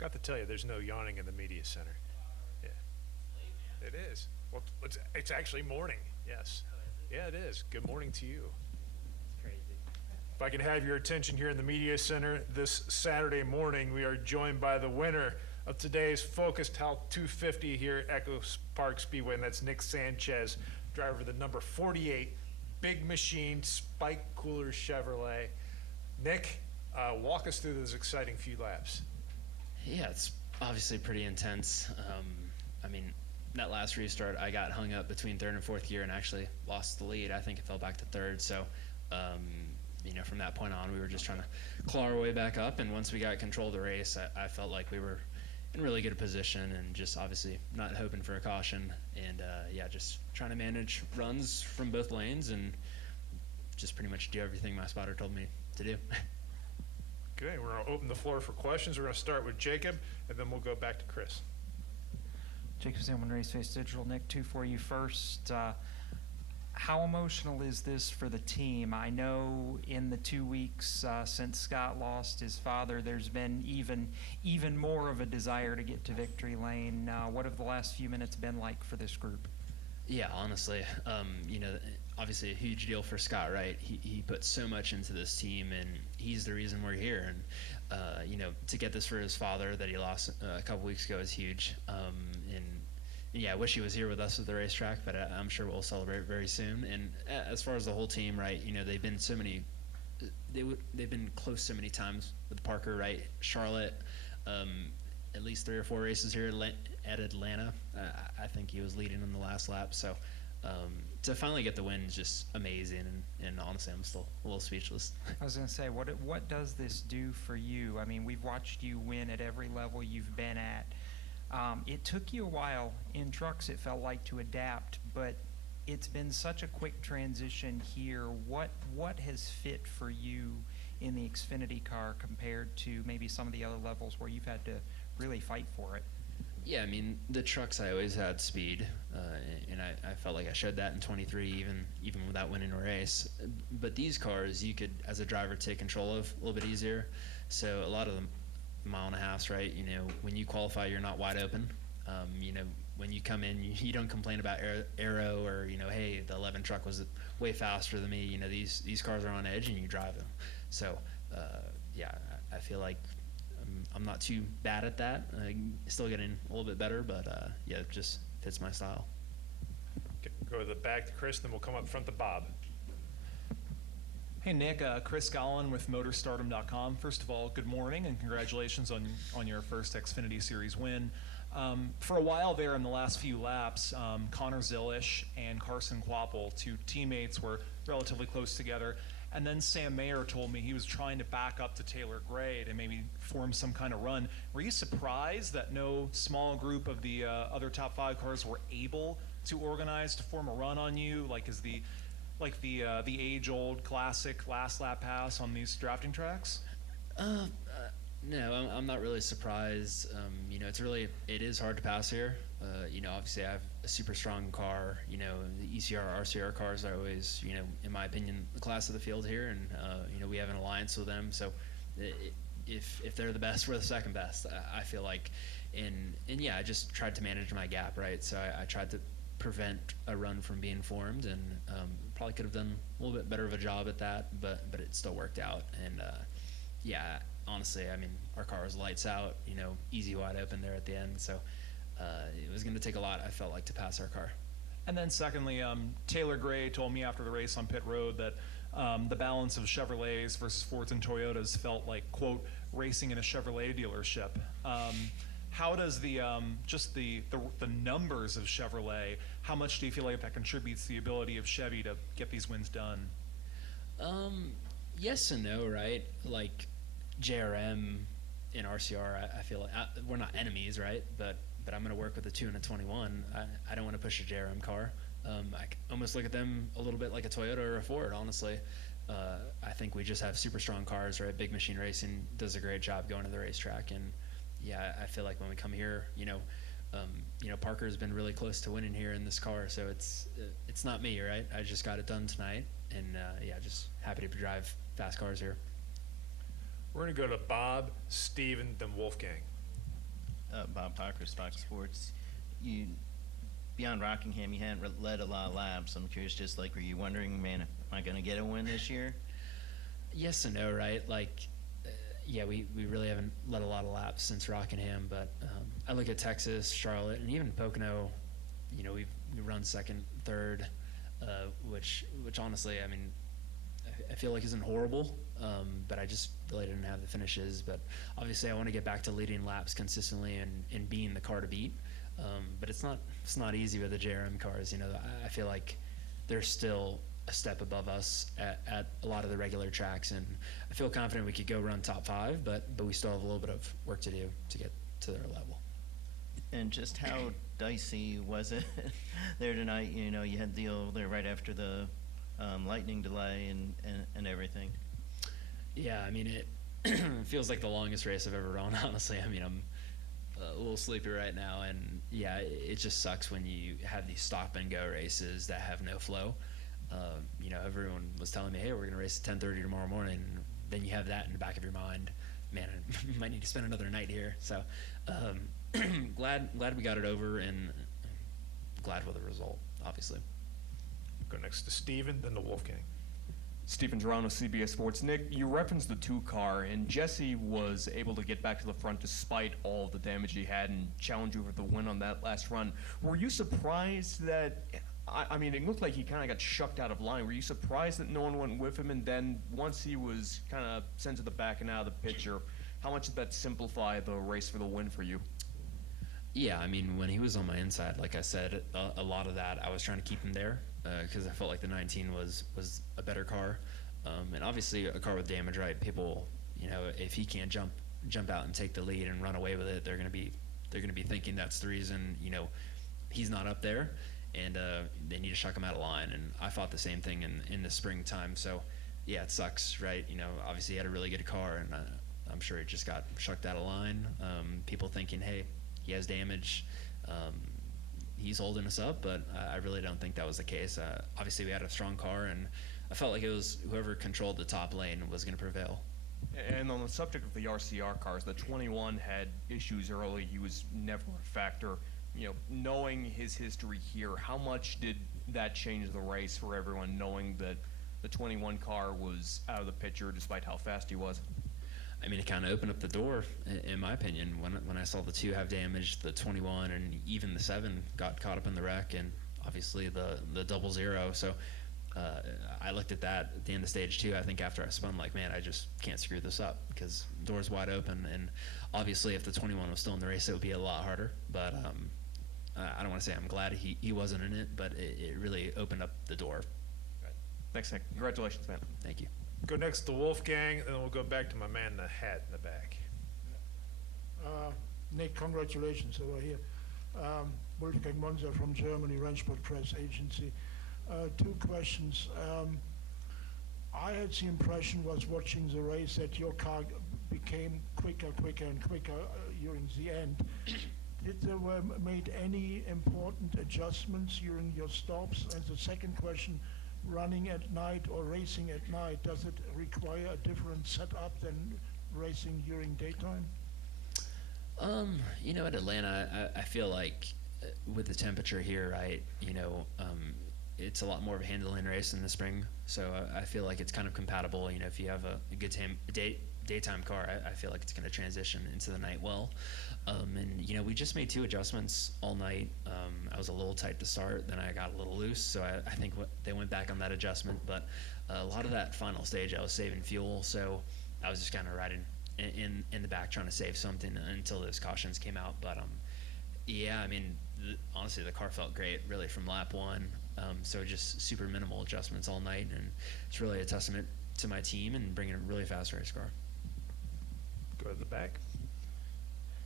Got to tell you, there's no yawning in the media center. Yeah, it is. Well, it's actually morning. Yes. Yeah, it is. Good morning to you. Crazy. If I can have your attention here in the media center this Saturday morning, we are joined by the winner of today's Focused Health 250 here at EchoPark Speedway, and that's Nick Sanchez, driver of the number 48 Big Machine Spike Cooler Chevrolet. Nick, walk us through this exciting few laps. Yeah, it's obviously pretty intense. I mean, that last restart, I got hung up between third and fourth gear and actually lost the lead. I think it fell back to third. So, from that point on, we were just trying to claw our way back up. And once we got control of the race, I felt like we were in really good position and just obviously not hoping for a caution. And, just trying to manage runs from both lanes and just pretty much do everything my spotter told me to do. Okay, we're going to open the floor for questions. We're going to start with Jacob, and then we'll go back to Chris. Jacob Zimmerman, Race Face Digital. Nick, two for you first. How emotional is this for the team? I know in the 2 weeks since Scott lost his father, there's been even more of a desire to get to victory lane. What have the last few minutes been like for this group? Yeah, honestly, obviously a huge deal for Scott, right? He put so much into this team, and he's the reason we're here. And, to get this for his father that he lost a couple weeks ago is huge. I wish he was here with us at the racetrack, but I'm sure we'll celebrate very soon. And as far as the whole team, right, they've been they've been close so many times with Parker, right? Charlotte, at least 3 or 4 races here at Atlanta. I think he was leading in the last lap. So to finally get the win is just amazing. And honestly, I'm still a little speechless. I was going to say, what does this do for you? I mean, we've watched you win at every level you've been at. It took you a while in trucks, it felt like, to adapt, but it's been such a quick transition here. What has fit for you in the Xfinity car compared to maybe some of the other levels where you've had to really fight for it? Yeah, I mean, the trucks, I always had speed, and I felt like I showed that in 23, even without winning a race. But these cars, you could, as a driver, take control of a little bit easier. So a lot of the mile and a halfs, right? When you qualify, you're not wide open. When you come in, you don't complain about aero or, hey, the 11 truck was way faster than me. These cars are on edge and you drive them. So, I feel like I'm not too bad at that. Still getting a little bit better, but it just fits my style. Okay, go to the back to Chris, then we'll come up front to Bob. Hey Nick, Chris Gollin with MotorStardom.com. First of all, good morning and congratulations on your first Xfinity Series win. For a while there in the last few laps, Connor Zilish and Carson Quapple, 2 teammates, were relatively close together. And then Sam Mayer told me he was trying to back up to Taylor Gray to maybe form some kind of run. Were you surprised that no small group of the other top 5 cars were able to organize to form a run on you, like the age-old classic last lap pass on these drafting tracks? No, I'm not really surprised. It is hard to pass here. Obviously I have a super strong car. The ECR, RCR cars are always, in my opinion, the class of the field here, and we have an alliance with them. So if they're the best, we're the second best. I feel like, I just tried to manage my gap, right? So I tried to prevent a run from being formed, and probably could have done a little bit better of a job at that, but it still worked out. And honestly, I mean, our car was lights out, easy wide open there at the end. So it was going to take a lot, I felt like, to pass our car. And then secondly, Taylor Gray told me after the race on pit road that the balance of Chevrolets versus Fords and Toyotas felt like, quote, racing in a Chevrolet dealership. How does the numbers of Chevrolet, how much do you feel like that contributes to the ability of Chevy to get these wins done? Yes and no, right? Like JRM and RCR, I feel like we're not enemies, right? But I'm going to work with a 2 and a 21. I don't want to push a JRM car. I almost look at them a little bit like a Toyota or a Ford, honestly. I think we just have super strong cars, right? Big Machine Racing does a great job going to the racetrack, and I feel like when we come here, Parker's been really close to winning here in this car, so it's not me, right? I just got it done tonight, and just happy to drive fast cars here. We're going to go to Bob, Steve, and then Wolfgang. Bob Parker, Fox Sports. You beyond Rockingham, you hadn't led a lot of laps. I'm curious, just like, were you wondering, man, am I going to get a win this year? Yes and no, right? Like, yeah, we really haven't led a lot of laps since Rockingham, but I look at Texas, Charlotte, and even Pocono. You know, we run second, third, which honestly, I mean, I feel like isn't horrible, but I just really didn't have the finishes. But obviously, I want to get back to leading laps consistently and being the car to beat. But it's not easy with the JRM cars. You know, I feel like they're still a step above us at a lot of the regular tracks, and I feel confident we could go run top 5, but we still have a little bit of work to do to get to their level. And just how dicey was it there tonight? You know, you had the deal there right after the lightning delay and everything. Yeah, I mean, it feels like the longest race I've ever run, honestly. I mean, I'm a little sleepy right now, and yeah, it just sucks when you have these stop and go races that have no flow. You know, everyone was telling me, hey, we're going to race at 10:30 tomorrow morning. And then you have that in the back of your mind. Man, I might need to spend another night here. So glad we got it over, and glad with the result, obviously. Go next to Steven, then to Wolfgang. Stephen Gerano, CBS Sports. Nick, you referenced the 2-car, and Jesse was able to get back to the front despite all the damage he had and challenge you for the win on that last run. Were you surprised that, I mean, it looked like he kind of got shucked out of line. Were you surprised that no one went with him? And then once he was kind of sent to the back and out of the picture, how much did that simplify the race for the win for you? Yeah, I mean, when he was on my inside, like I said, a lot of that, I was trying to keep him there because I felt like the 19 was a better car. And obviously a car with damage, right? People, you know, if he can't jump out and take the lead and run away with it, they're going to be thinking that's the reason, you know, he's not up there, and they need to shuck him out of line. And I fought the same thing in the springtime. So, yeah, it sucks, right? You know, obviously he had a really good car, and I'm sure he just got shucked out of line. People thinking, hey, he has damage. He's holding us up, but I really don't think that was the case. Obviously, we had a strong car, and I felt like it was whoever controlled the top lane was going to prevail. And on the subject of the RCR cars, the 21 had issues early. He was never a factor. You know, knowing his history here, how much did that change the race for everyone, knowing that the 21 car was out of the picture despite how fast he was? I mean, it kind of opened up the door, in my opinion, when I saw the 2 have damage, the 21 and even the 7 got caught up in the wreck, and obviously the 00. So I looked at that at the end of stage 2. I think after I spun, like, man, I just can't screw this up because the door's wide open. And obviously, if the 21 was still in the race, it would be a lot harder. But I don't want to say I'm glad he wasn't in it, but it really opened up the door. Thanks, Nick. Congratulations, man. Thank you. Go next to Wolfgang, and then we'll go back to my man in the hat in the back. Nick, congratulations over here. Wolfgang Monzer from Germany, Rennsport Press Agency. 2 questions. I had the impression was watching the race that your car became quicker and quicker during the end. Did there were made any important adjustments during your stops? And the second question, running at night or racing at night, does it require a different setup than racing during daytime? You know, at Atlanta, I feel like with the temperature here, right, you know, it's a lot more of a handling race in the spring. So I feel like it's kind of compatible. You know, if you have a good daytime car, I feel like it's going to transition into the night well. And, you know, we just made 2 adjustments all night. I was a little tight to start, then I got a little loose, so I think they went back on that adjustment. But a lot of that final stage, I was saving fuel, so I was just kind of riding in the back trying to save something until those cautions came out. But, yeah, I mean, honestly, the car felt great, really, from lap 1. So just super minimal adjustments all night, and it's really a testament to my team and bringing a really fast race car. Go to the back.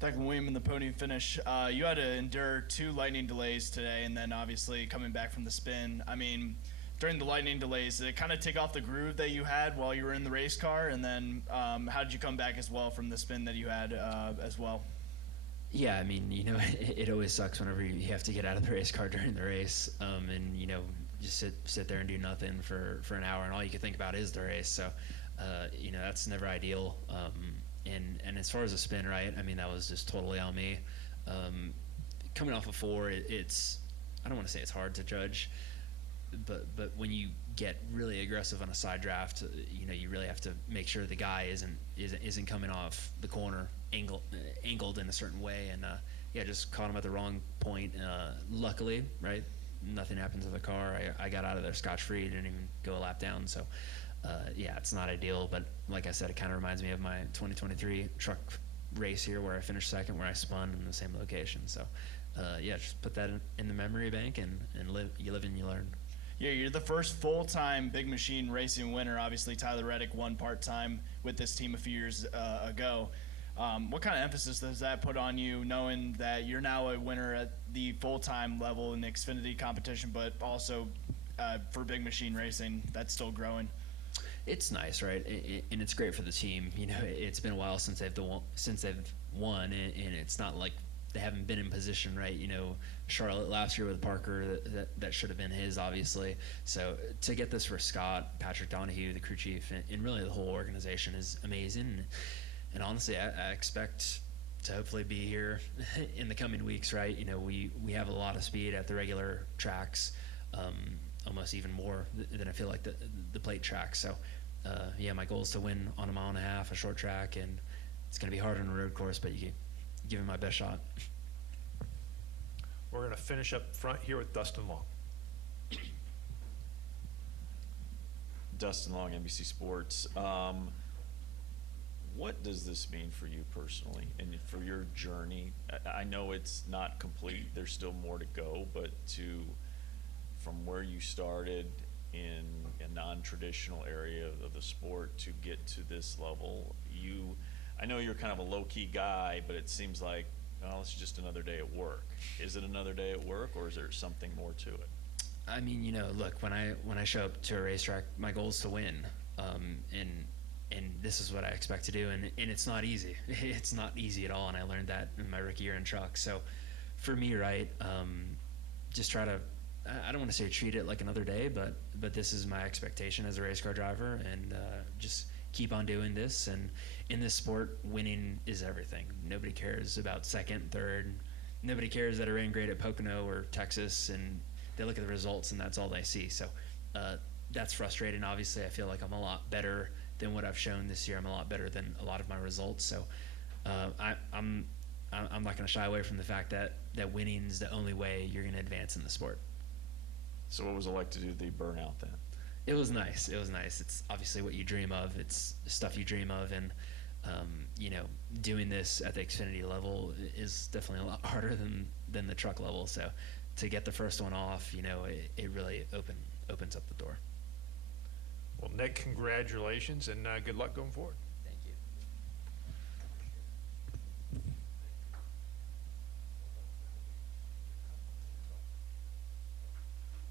Declan William in the podium finish. You had to endure 2 lightning delays today, and then obviously coming back from the spin. I mean, during the lightning delays, did it kind of take off the groove that you had while you were in the race car? And then how did you come back as well from the spin that you had as well? Yeah, I mean, you know, it always sucks whenever you have to get out of the race car during the race, and, you know, just sit there and do nothing for an hour, and all you can think about is the race. So, you know, that's never ideal. and as far as the spin, right? I mean, that was just totally on me. Coming off of 4, it's I don't want to say it's hard to judge, but when you get really aggressive on a side draft, you really have to make sure the guy isn't coming off the corner angled in a certain way, and just caught him at the wrong point. Luckily, right, nothing happened to the car. I got out of there scotch-free, didn't even go a lap down. So, it's not ideal, but like I said, it kind of reminds me of my 2023 truck race here where I finished second, where I spun in the same location. So, just put that in the memory bank and you live and you learn. Yeah, you're the first full-time big machine racing winner. Obviously, Tyler Reddick won part-time with this team a few years ago. What kind of emphasis does that put on you, knowing that you're now a winner at the full-time level in the Xfinity competition, but also for big machine racing, that's still growing? It's nice, right? And it's great for the team. It's been a while since they've won, and it's not like they haven't been in position, right? Charlotte last year with Parker, that should have been his, obviously. So to get this for Scott, Patrick Donahue, the crew chief, and really the whole organization is amazing. And honestly, I expect to hopefully be here in the coming weeks, right? We have a lot of speed at the regular tracks, almost even more than I feel like the plate tracks. So, my goal is to win on a 1.5 mile, a short track, and it's going to be hard on a road course, but you give it my best shot. We're going to finish up front here with Dustin Long. Dustin Long, NBC Sports. What does this mean for you personally and for your journey? I know it's not complete. There's still more to go, but from where you started in a non-traditional area of the sport to get to this level, I know you're kind of a low-key guy, but it seems like, it's just another day at work. Is it another day at work, or is there something more to it? I mean, look, when I show up to a racetrack, my goal is to win, and this is what I expect to do, and it's not easy. It's not easy at all, and I learned that in my rookie year in truck. So for me, right, just try to, I don't want to say treat it like another day, but this is my expectation as a race car driver, and just keep on doing this. And in this sport, winning is everything. Nobody cares about second, third. Nobody cares that I ran great at Pocono or Texas, and they look at the results and that's all they see. So that's frustrating. Obviously, I feel like I'm a lot better than what I've shown this year. I'm a lot better than a lot of my results. So I'm not going to shy away from the fact that winning is the only way you're going to advance in the sport. So what was it like to do the burnout then? It was nice. It's obviously what you dream of. It's stuff you dream of, and doing this at the Xfinity level is definitely a lot harder than the truck level. So to get the first one off, it really opens up the door. Well, Nick, congratulations, and good luck going forward.